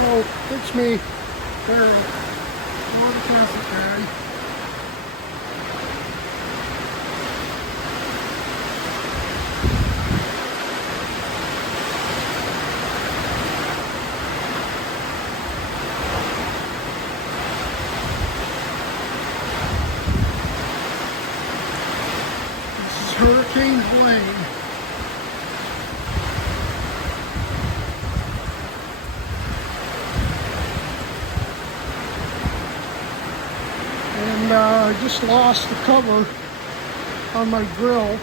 Oh, it's me, Carol, more the Catholic guy. This is Hurricane Blaine. And I just lost the cover on my grill.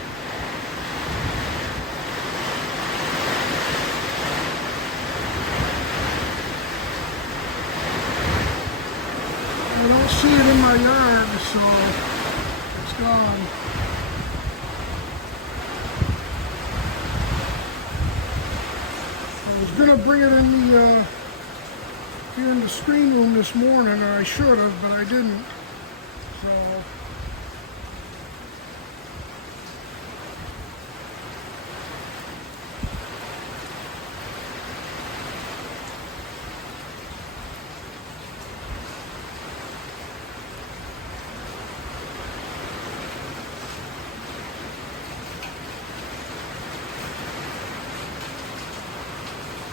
I don't see it in my yard, so it's gone. I was gonna bring it in the here in the screen room this morning, or I should have, but I didn't. So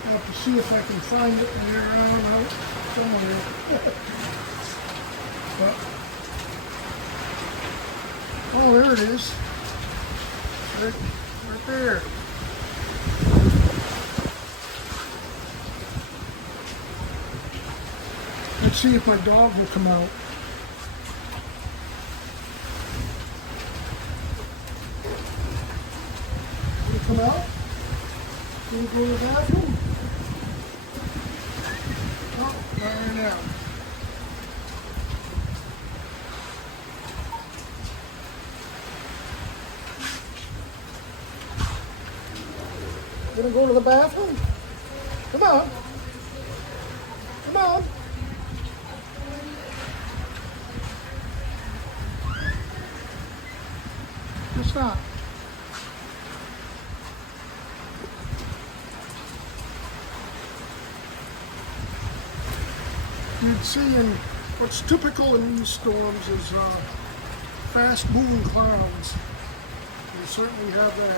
I'll have to see if I can find it there around out somewhere. But oh, there it is. Right there. Let's see if my dog will come out. Will he come out? Will he go to the bathroom? Oh, not right now. Gonna go to the bathroom? Come on. Come on. Just not. You'd see in what's typical in these storms is fast moving clouds. You certainly have that.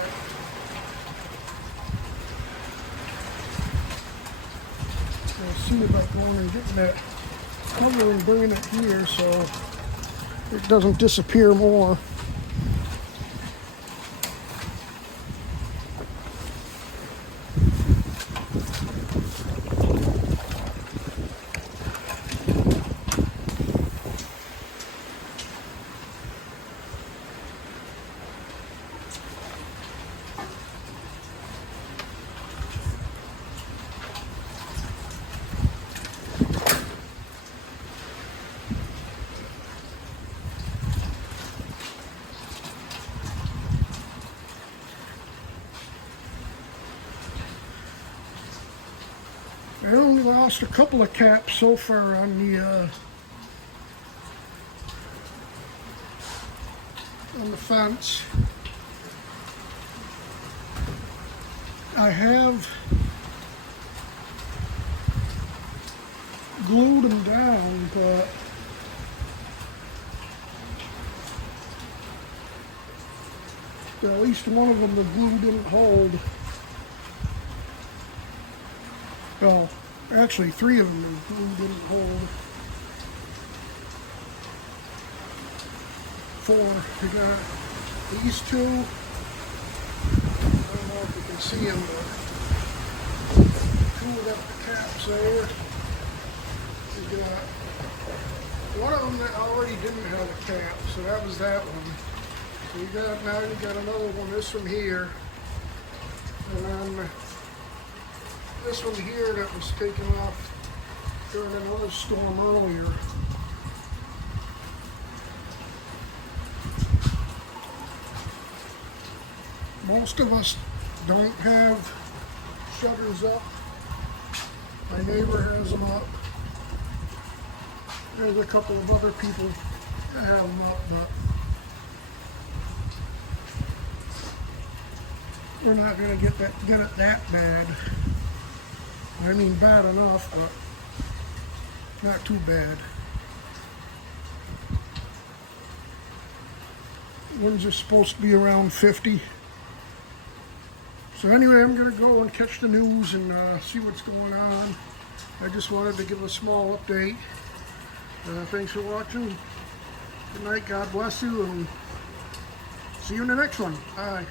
I'll see about going and getting that cover and bringing it here so it doesn't disappear more. I only lost a couple of caps so far on the fence. I have glued them down, but at least one of them the glue didn't hold. Well, actually 3 of them the glue didn't hold. 4. We got these 2. I don't know if you can see them, but 2 got the caps there. We got one of them that already didn't have a cap, so that was that one. So you got another one, this one here, and then this one here that was taken off during another storm earlier. Most of us don't have shutters up. My neighbor has them up. There's a couple of other people that have them up, but we're not going to get it that bad. I mean, bad enough, but not too bad. Winds are supposed to be around 50. So anyway, I'm going to go and catch the news and see what's going on. I just wanted to give a small update. Thanks for watching. Good night, God bless you, and see you in the next one. Bye.